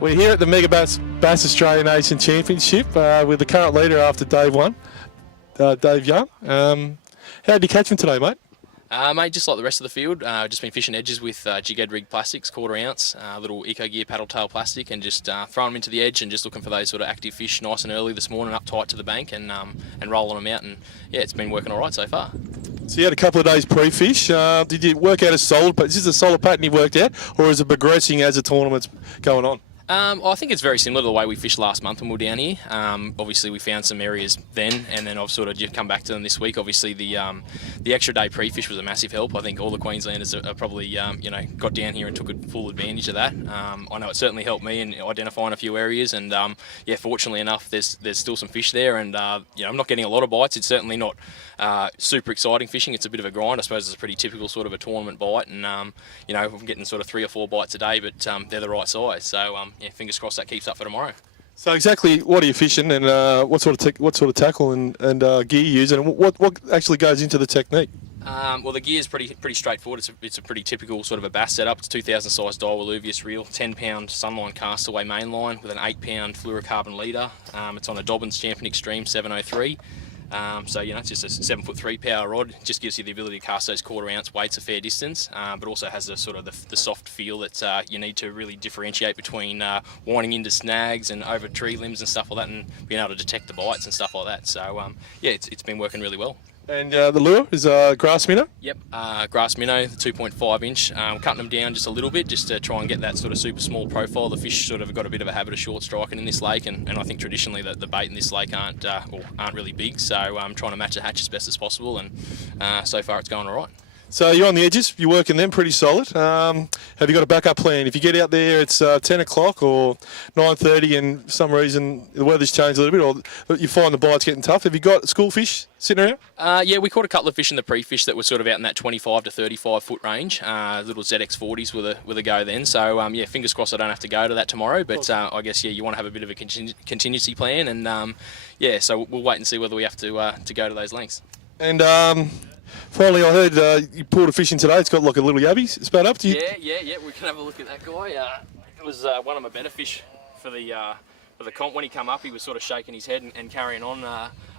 We're here at the Megabass B.A.S.S Australian Nation Championship with the current leader after day one, Dave Young. How did you catch him today, mate? Mate, just like the rest of the field, just been fishing edges with jig-head rig plastics, 1/4 ounce, little Eco Gear paddle tail plastic, and just throwing them into the edge and just looking for those sort of active fish nice and early this morning, up tight to the bank, and rolling them out. And yeah, it's been working all right so far. So you had a couple of days pre-fish. Did you work out a solid? Is this a solid pattern you worked out, or is it progressing as the tournament's going on? I think it's very similar to the way we fished last month when we were down here. Obviously, we found some areas then, and then I've sort of just come back to them this week. Obviously, the extra day pre-fish was a massive help. I think all the Queenslanders are probably got down here and took full advantage of that. I know it certainly helped me in identifying a few areas, and yeah, fortunately enough, there's still some fish there, and I'm not getting a lot of bites. It's certainly not super exciting fishing. It's a bit of a grind. I suppose it's a pretty typical sort of a tournament bite, and I'm getting sort of 3 or 4 bites a day, but they're the right size. So yeah, fingers crossed that keeps up for tomorrow. So exactly, what are you fishing, and what sort of tackle and gear you use, and what actually goes into the technique? Well, the gear is pretty straightforward. It's a pretty typical sort of a bass setup. It's 2,000 size Daiwa Alluvius reel, 10-pound Sunline castaway mainline with an 8-pound fluorocarbon leader. It's on a Dobbins Champion Extreme 703. So it's just a 7'3" power rod. It just gives you the ability to cast those 1/4 ounce weights a fair distance, but also has a sort of the soft feel that you need to really differentiate between winding into snags and over tree limbs and stuff like that, and being able to detect the bites and stuff like that. So yeah, it's been working really well. And the lure is grass minnow? Yep, grass minnow, 2.5 inch. Cutting them down just a little bit just to try and get that sort of super small profile. The fish sort of got a bit of a habit of short striking in this lake, and I think traditionally the bait in this lake aren't really big, so I'm trying to match the hatch as best as possible, and so far it's going all right. So you're on the edges, you're working them pretty solid. Have you got a backup plan? If you get out there, it's 10 o'clock or 9:30 and for some reason the weather's changed a little bit, or you find the bites getting tough, have you got school fish sitting around? Yeah, we caught a couple of fish in the pre-fish that were sort of out in that 25 to 35 foot range. Little ZX40s with a go then. So yeah, fingers crossed I don't have to go to that tomorrow, but I guess yeah, you want to have a bit of a contingency plan, and yeah, so we'll wait and see whether we have to go to those lengths. And finally, I heard you pulled a fish in today. It's got like a little yabby spat up. Yeah. We can have a look at that guy. It was one of my better fish for the comp. When he come up, he was sort of shaking his head and carrying on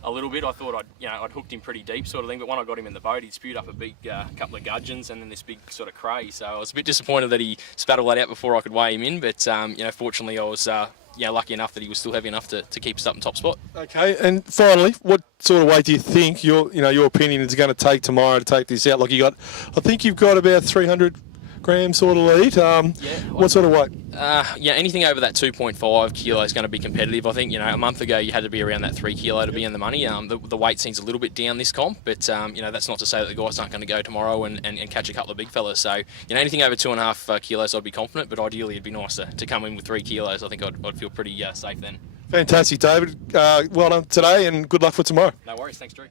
a little bit. I thought I'd hooked him pretty deep, sort of thing. But when I got him in the boat, he'd spewed up a big couple of gudgeons and then this big sort of cray. So I was a bit disappointed that he spat all that out before I could weigh him in. But fortunately, I was lucky enough that he was still heavy enough to keep us up in top spot. Okay, and finally, what sort of weight do you think your opinion is going to take tomorrow to take this out? Like I think you've got about 300 grams sort of lead. What sort of weight? Anything over that 2.5 kilo is going to be competitive. I think a month ago you had to be around that 3 kilo to be in the money. The weight seems a little bit down this comp, but that's not to say that the guys aren't going to go tomorrow and catch a couple of big fellas. So anything over 2.5 kilos, I'd be confident. But ideally, it'd be nice to come in with 3 kilos. I think I'd feel pretty safe then. Fantastic, David. Well done today, and good luck for tomorrow. No worries. Thanks, Drew.